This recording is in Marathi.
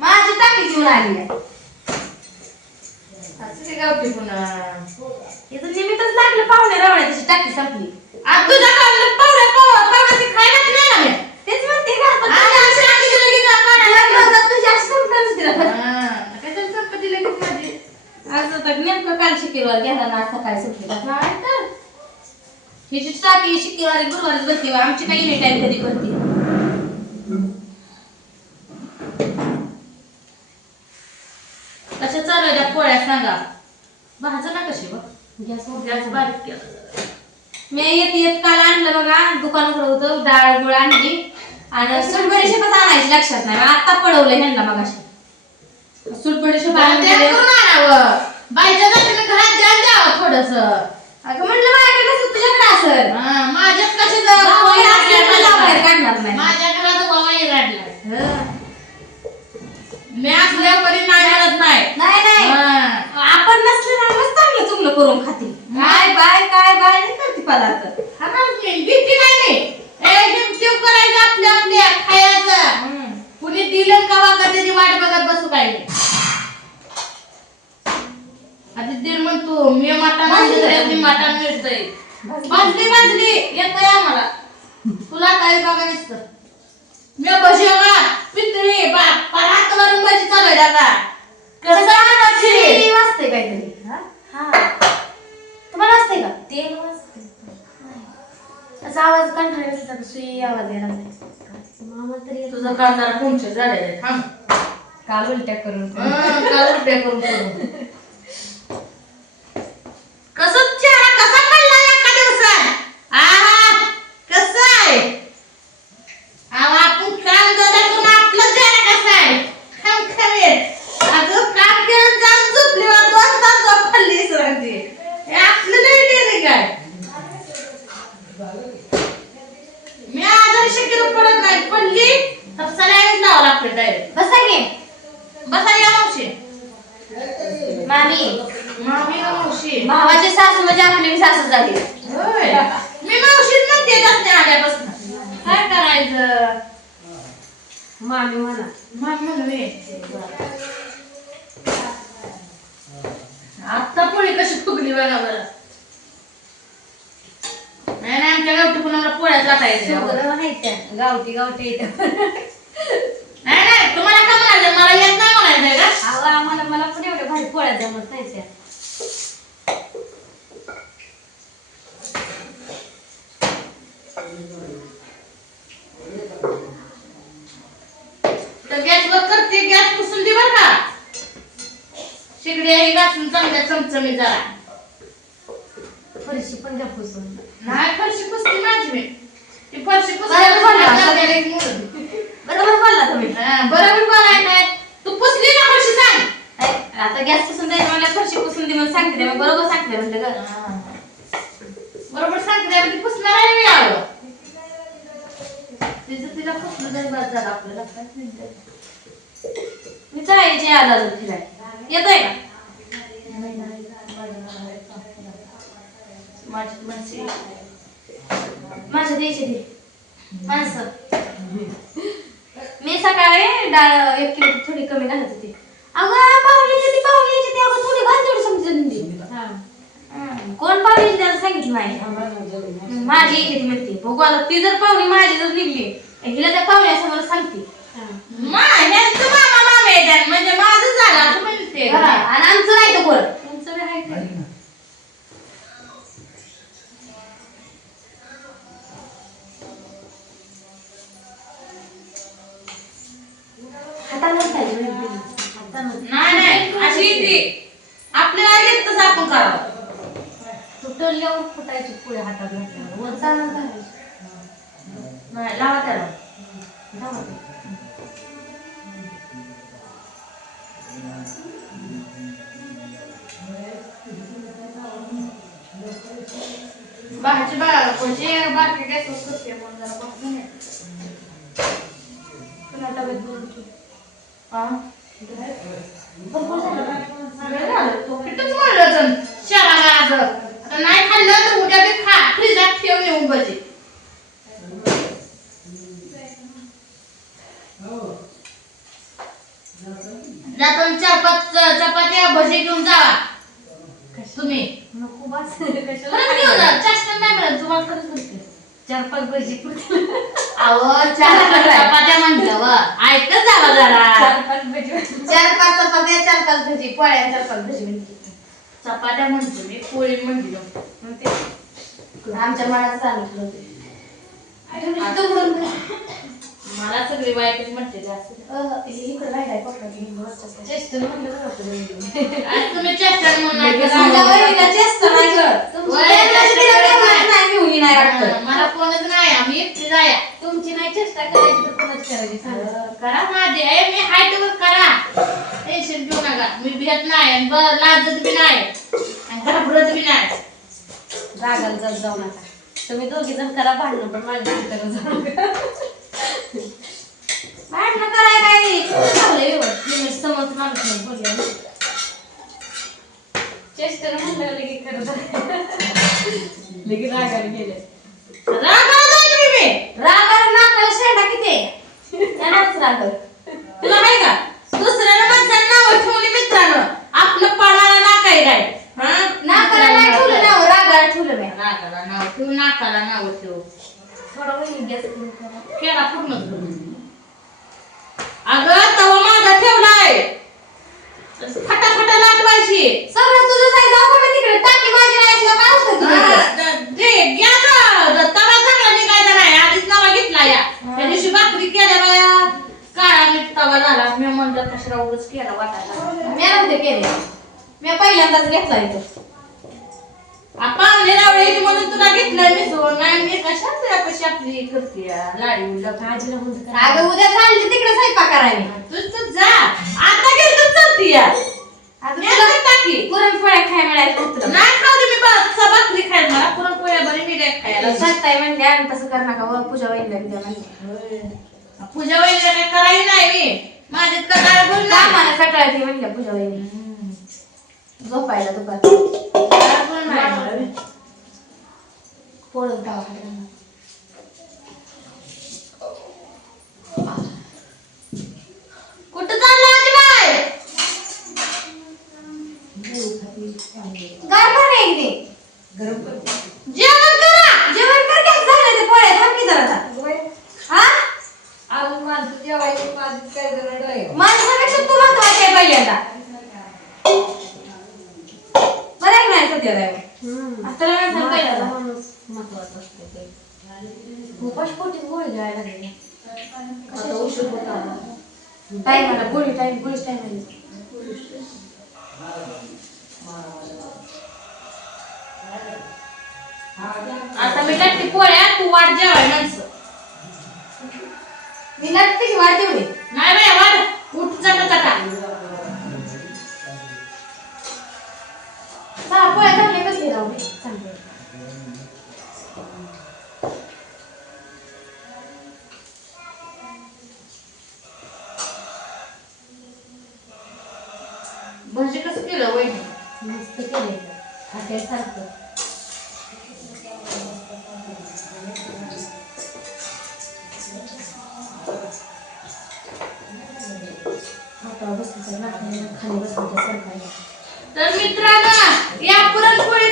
माझी टाकी घेऊन आली आहे. असं काय गावठी पुन्हा इथं निमित्तच लागलं पाहुणे रावण्याची टाकी संपली. आज तुझ्या पाहुण्याची खायला नाही ना मी तेच म्हणते का संपत्ती लगेच माझी असं तर नेमकं काल शिकेवर गेला ना सकाळी सुटली काय तर हिची टाकी शिकेवारी गुरुवारीच बसली आमची काही नाही टाइम कधी करते. कशा चालू आहे पोळ्या सांगा भाजा ना कशी बघ गॅस बारीक केला. मी येत काल आणलं बघा दुकानाकडे होतं डाळ गुळ आणली आणि सुटबडीशेप आणायची लक्षात नाही आता पळवलं ह्यांना मगाशी सुटबडीशेप बाईच्या जातीने घरात द्यायला द्यावं थोडस. अगं म्हटलं माझ्याकडे नसतं तुझ्याकडे असेल माझ्यात कशी काढणार नाही माझ्या घरात वाई काढला मी असल्यावरी नाही म्हणत नाही आपण नसले चांगलं चुंगलं करून खाते काय बाय नाही करते पदार्थ भीती नाही करायचं आपल्या आपल्या खायचं कुणी दिलं का वागा त्याची वाट बघत बसू काय आधी दीड म्हणतो मी मटण मटण मिळतंय भाजली येतंय आम्हाला तुला काय बघा नसतं मी बशी बघा पितळी परात वरून बशी चालू आहे दादा कसं वाजते काहीतरी तुम्हाला वाजते का तेल वाजते असा आवाज कंटाळा सुई आवाज यायला मामा तरी तुझा काल जरा पंक्चर झालेला आहे थांब काल उलट्या करून कसं चेहरा कसा पडला एका दिवसात आहा कसं आहे आपण काम करून आपला चेहरा कसा आहे खमखमीत अगं काम केलं जाऊन झोपलीवर 2 तास झोप खाल्ली सरांची हे आपल्याला नाही काय मी आजारी शक्यतो पडत नाही पडली तर सलाईन लावा लागते डायरेक्ट बसा या मावशी मामी मावशी भावाची सासू म्हणजे आपली सासू झाली मी मावशीच म्हणते असते आल्यापासून काय करायचं मामी म्हणून आता पोळी कशी फुगली बघा बरं नाही आमच्या गावठी पुन्हा पोळ्यात लाटायचं गावठी नाही तुम्हाला का म्हणायचं मला येत नाही म्हणायचंय का मला पण एवढे भारी पोळ्या जमत नाही त्या गॅसवर करते गॅस पुसून दे बरं का शेगडी आहे घासून चांगल्या चमचमी जरा फरशी पण द्या पुसून नाही फरशी पुसते माझी मी ती फरशी बरोबर बोलला तुम्ही बरोबर बोलाय नाही तू पुसली ना फरशी सांग आता गॅस पुसून द्यायचं मला फरशी पुसून दे म्हणून सांगते मी बरोबर सांगते म्हणलं ग बरोबर सांगते ती पुसणार आहे मी आलो तिला पुसलं तरी बस झालं आपल्याला मी चालायचे आज अजून फिराय येतोय का माझ्या द्यायचे ते माणसं मी सकाळी डाळ 1 किलो थोडी कमी घालत होती अगं पाहुण्याची ती अगं थोडी घाल तेवढी समजून कोण पाहुण्याची त्याला सांगितलं नाही माझी इथे म्हणते बघू आता ती जर पाहुणी माझी जर निघली हिला त्या पाहुण्यासमोर सांगते म्हणजे माझं झालं असं म्हणते आणि आमचं नाही तर कोण तुमचं आहे नाही अशी ती आपल्याला येत तसं आपण करावं तुटल्यावर फुटायची पुढे हातात वर जाणार नाही लावा त्याला बाहेरची बाकी काय करते म्हणून जरा बघून पुन्हा डब्यात बोलून नाही खाल्लं तर उद्या बी खा फ्रीजात ठेवून येऊन बजे जाताना 4-5 चपात्या भजी घेऊन जावा तुम्ही. नको बस कशाला खरंच घेऊन जा. चष्टा नाही मिळत तुम्हाला खरंच म्हणते. 4-5 भजी अहो 4-5 चपात्या म्हटलं व ऐकत जावा जरा. 4-5 भजी 4-5 चपात्या 4-5 भजी पोळ्या 4-5 भजी म्हणते. चपात्या म्हणतो मी पोळी म्हणते आमच्या मनात सांगितलं होते. मला सगळी वाईटच म्हणते जास्त. इकडे राहिलाय चेष्टा म्हणलं बरं तुम्ही चेष्टा म्हणून मला कोणच नाही आम्ही एकटी जाया. तुमची नाही चेष्टा करायची तर कोणाची करायची करा माझी आहे मी हाय तर करा. टेन्शन घेऊ नका. मी भेट नाही आणि लाजत बी नाही आणि घाबरत बी नाही. रागाला जात जाऊ नका. तुम्ही दोघी जण करा भांडणं पण माझ्या करत जाऊ नका. भांडणं कराय काय समज माणूस नाही बोलल्या चेष्टा म्हणलं लगे करत लगे रागाला गेले. रागाला नाकाला शेंडा किती त्यालाच राग तुला नाही का. दुसऱ्याला माणसाला नाव ठेवली मित्रानं आपलं पाळाला नाकाय राय. नाकाला नाही ठेवलं नाव रागाला ठेवलं नाही. रागाला नाव ठेवू नाकाला नाव ठेवू. थोडा वेळ गॅस केला पूर्ण. अगं तवा माझा ठेवलाय फटाफटा लाटवायची. सगळं तुझं साई जाऊ का तिकडे टाकी माझी नाही काय होतं ते घ्या ना. तवा चांगला निघायचा नाही आधीच नवा घेतला या. त्या दिवशी भाकरी केल्या बाया काळा मीठ तवा झाला. मी म्हणलं कशाला उगाच केला वाटायला. मी नव्हते केले. मी पहिल्यांदाच घेतला इथं. पाहुणे लावले म्हणून तुला घेतलं मी सोड नाही. मी कशा तुझ्यापाशी आपली करते लाडी आजीला म्हणतो अगं उद्या चालली तिकडे स्वयंपाक करायला. तूच जा आता घेतच चालती या. टाकी पुरणपोळ्या खाय मिळायचं नाही खाऊ मी भाकरी खायला. मला पुरणपोळ्या बरी मी खायला सांगताय म्हणले आणि तसं कर नका व पूजा वहिनीला द्या म्हणले. पूजा वहिनीला काय करायला नाही मी माझ्यात कटाळ बोल ना मला कटाळ ती म्हणल्या पूजा वहिनी झोपायला दुपारी पोळून टाका. कुठं चालला आजीबाई. जेवण करा. जेवण कर काय झालं ते पोळ्या थांब की जरा. हा अजून माणसं जेवायची माझी काय जण डोळे माणसापेक्षा तू महत्वाची आहे पहिल्यांदा. बरं आहे नाही सध्या महत्वाचं असतं ते. उपाश पोटीच गोळी घ्यायला लागली. टाइम आला गोळी टाइम गोळीच टाइम आली. आता मी लागते पोळ्या तू वाट जेवाय माणसं. मी लागते की वाट तेवढी नाही बाय वाट उठ चटा चटा. चला पोळ्या टाकले कसले जाऊ चांगले. भजी कसं केलं वहिनी. मस्त केलंय खात्यासारखं. तर मित्रांनो या पुरणपोळी